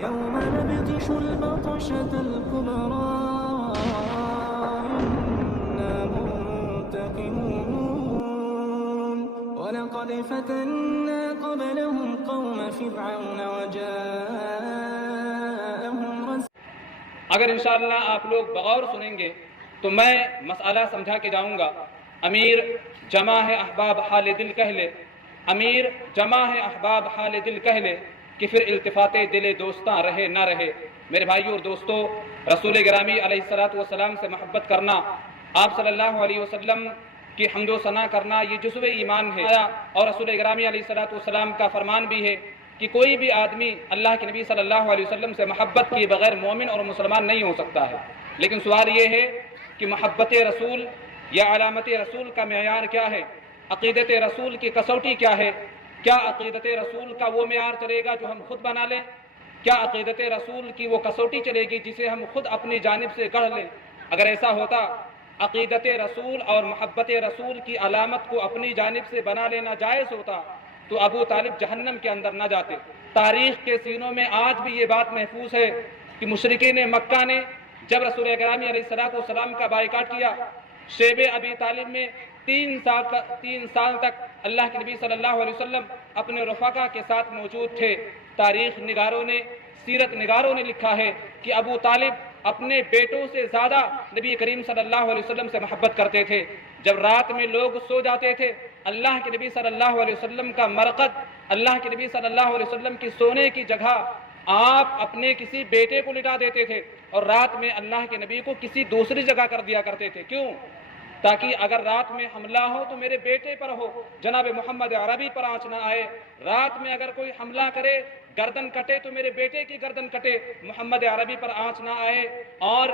يوم نبطش البطشة الكبرى إنا منتقمون ولقد فتنا قبلهم قوم فرعون وجاءهم رسول. اگر انشاءاللہ آپ لوگ بغور سنیں گے تو میں مسئلہ سمجھا کے جاؤں گا. امیر جمع ہے احباب حال دل کہہ لے، امیر جمع ہے احباب حال دل کہہ لے کہ پھر التفات دل دوستاں رہے نہ رہے. میرے بھائیوں اور دوستو، رسول گرامی علیہ السلام سے محبت کرنا، آپ صلی اللہ علیہ وسلم کی حمد و ثنا کرنا، یہ جزو ایمان ہے. اور رسول گرامی علیہ السلام کا فرمان بھی ہے کہ کوئی بھی آدمی اللہ کے نبی صلی اللہ علیہ وسلم سے محبت کیے بغیر مومن اور مسلمان نہیں ہو سکتا ہے. لیکن سوال یہ ہے کہ محبت رسول یا علامت رسول کا معیار کیا ہے؟ عقیدت رسول کی کسوٹی کیا ہے؟ کیا عقیدت رسول کا وہ معیار چلے گا جو ہم خود بنا لیں؟ کیا عقیدت رسول کی وہ کسوٹی چلے گی جسے ہم خود اپنی جانب سے گڑھ لیں؟ اگر ایسا ہوتا، عقیدت رسول اور محبت رسول کی علامت کو اپنی جانب سے بنا لینا جائز ہوتا تو ابو طالب جہنم کے اندر نہ جاتے. تاریخ کے سینوں میں آج بھی یہ بات محفوظ ہے کہ مشرکین مکہ نے جب رسول گرامی علیہ السلام کا بائیکاٹ کیا، شیب ابی طالب میں 3 سال تک اللہ کے نبی صلی اللہ علیہ وسلم اپنے رفقا کے ساتھ موجود تھے. تاریخ نگاروں نے، سیرت نگاروں نے لکھا ہے کہ ابو طالب اپنے بیٹوں سے زیادہ نبی کریم صلی اللہ علیہ وسلم سے محبت کرتے تھے. جب رات میں لوگ سو جاتے تھے، اللہ کے نبی صلی اللہ علیہ وسلم کا مرقد، اللہ کے نبی صلی اللہ علیہ وسلم کی سونے کی جگہ آپ اپنے کسی بیٹے کو لٹا دیتے تھے اور رات میں اللہ کے نبی کو کسی دوسری جگہ کر دیا کرتے تھے. کیوں؟ تاکہ اگر رات میں حملہ ہو تو میرے بیٹے پر ہو، جناب محمد عربی پر آنچ نہ آئے. رات میں اگر کوئی حملہ کرے، گردن کٹے تو میرے بیٹے کی گردن کٹے، محمد عربی پر آنچ نہ آئے. اور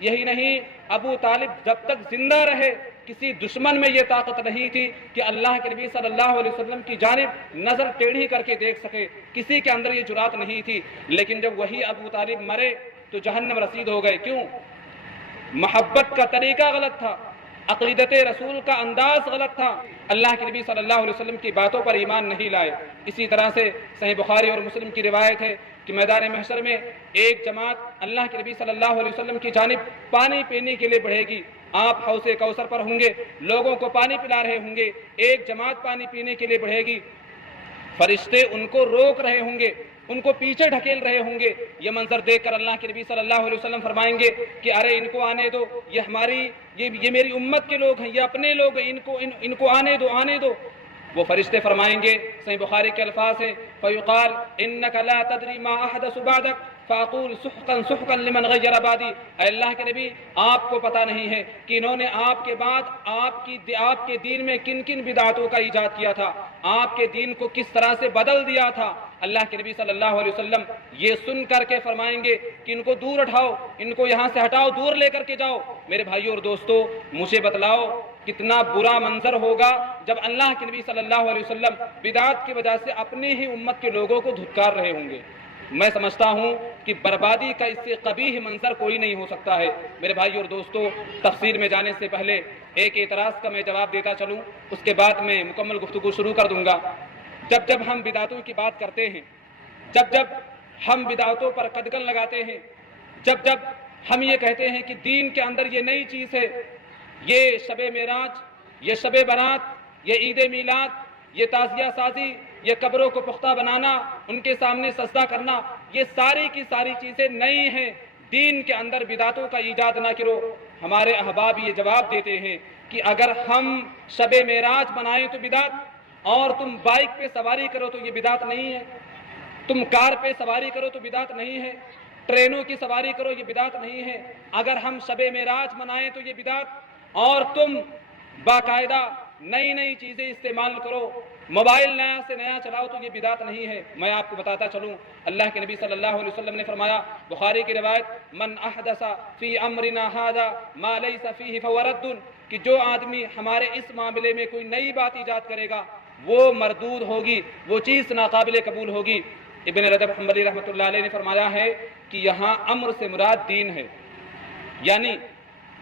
یہی نہیں، ابو طالب جب تک زندہ رہے کسی دشمن میں یہ طاقت نہیں تھی کہ اللہ کے نبی صلی اللہ علیہ وسلم کی جانب نظر ٹیڑھی کر کے دیکھ سکے. کسی کے اندر یہ جرات نہیں تھی. لیکن جب وہی ابو طالب مرے تو جہنم رسید ہو گئے. کیوں؟ محبت کا طریقہ غلط تھا، عقیدت رسول کا انداز غلط تھا، اللہ کے نبی صلی اللہ علیہ وسلم کی باتوں پر ایمان نہیں لائے. اسی طرح سے صحیح بخاری اور مسلم کی روایت ہے کہ میدان محشر میں ایک جماعت اللہ کے نبی صلی اللہ علیہ وسلم کی جانب پانی پینے کے لیے بڑھے گی. آپ حوض کوثر پر ہوں گے، لوگوں کو پانی پلا رہے ہوں گے. ایک جماعت پانی پینے کے لیے بڑھے گی، فرشتے ان کو روک رہے ہوں گے، ان کو پیچھے ڈھکیل رہے ہوں گے. یہ منظر دیکھ کر اللہ کے نبی صلی اللہ علیہ وسلم فرمائیں گے کہ ارے ان کو آنے دو، یہ میری امت کے لوگ ہیں، یہ اپنے لوگ ہیں، ان کو آنے دو، آنے دو. وہ فرشتے فرمائیں گے، صحیح بخاری کے الفاظ ہیں، فیقال انک لا تدری ما احدث بعدک فاقول سحقا سحقا لمن غیر بعدی. اے اللہ کے نبی، آپ کو پتہ نہیں ہے کہ انہوں نے آپ کے بعد آپ کے دین میں کن کن بدعتوں کا ایجاد کیا تھا، آپ کے دین کو کس طرح سے بدل دیا تھا. اللہ کے نبی صلی اللہ علیہ وسلم یہ سن کر کے فرمائیں گے کہ ان کو دور اٹھاؤ، ان کو یہاں سے ہٹاؤ، دور لے کر کے جاؤ. میرے بھائیوں اور دوستو، مجھے بتلاؤ کتنا برا منظر ہوگا جب اللہ کے نبی صلی اللہ علیہ وسلم بدعت کی وجہ سے اپنی ہی امت کے لوگوں کو دھتکار رہے ہوں گے. میں سمجھتا ہوں کہ بربادی کا اس سے قبیح منظر کوئی نہیں ہو سکتا ہے. میرے بھائیوں اور دوستو، تفسیر میں جانے سے پہلے ایک اعتراض کا میں جواب دیتا چلوں، اس کے بعد میں مکمل گفتگو شروع کر دوں گا. جب ہم بدعتوں کی بات کرتے ہیں، جب ہم بدعتوں پر قدغن لگاتے ہیں، جب ہم یہ کہتے ہیں کہ دین کے اندر یہ نئی چیز ہے، یہ شب معراج، یہ شب برات، یہ عید میلاد، یہ تعزیہ سازی، یہ قبروں کو پختہ بنانا، ان کے سامنے سجدہ کرنا، یہ ساری کی ساری چیزیں نئی ہیں، دین کے اندر بدعتوں کا ایجاد نہ کرو. ہمارے احباب یہ جواب دیتے ہیں کہ اگر ہم شب معراج منائیں تو بدعت، اور تم بائک پہ سواری کرو تو یہ بدعت نہیں ہے، تم کار پہ سواری کرو تو بدعت نہیں ہے، ٹرینوں کی سواری کرو یہ بدعت نہیں ہے. اگر ہم شب معراج منائیں تو یہ بدعت، اور تم باقاعدہ نئی چیزیں استعمال کرو، موبائل نیا سے نیا چلاؤ تو یہ بدعت نہیں ہے. میں آپ کو بتاتا چلوں، اللہ کے نبی صلی اللہ علیہ وسلم نے فرمایا، بخاری کی روایت، من احدث فی امرنا ھذا ما لیس فیہ فہو رد، کہ جو آدمی ہمارے اس معاملے میں کوئی نئی بات ایجاد کرے گا وہ مردود ہوگی، وہ چیز ناقابل قبول ہوگی. ابن رجب حنبلی رحمۃ اللہ علیہ نے فرمایا ہے کہ یہاں امر سے مراد دین ہے، یعنی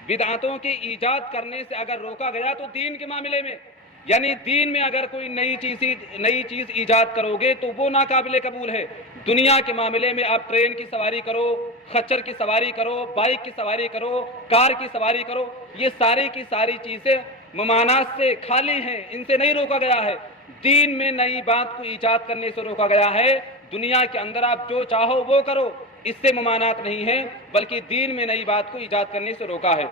بدعتوں کے ایجاد کرنے سے اگر روکا گیا تو دین کے معاملے میں، یعنی دین میں اگر کوئی نئی چیز ایجاد کرو گے تو وہ ناقابل قبول ہے۔ دنیا کے معاملے میں آپ ٹرین کی سواری کرو، خچر کی سواری کرو، بائک کی سواری کرو، کار کی سواری کرو، یہ ساری کی ساری چیزیں ممانعات سے خالی ہیں، ان سے نہیں روکا گیا ہے۔ دین میں نئی بات کو ایجاد کرنے سے روکا گیا ہے۔ دنیا کے اندر آپ جو چاہو وہ کرو، اس سے ممانعات نہیں ہیں، بلکہ دین میں نئی بات کو ایجاد کرنے سے روکا ہے۔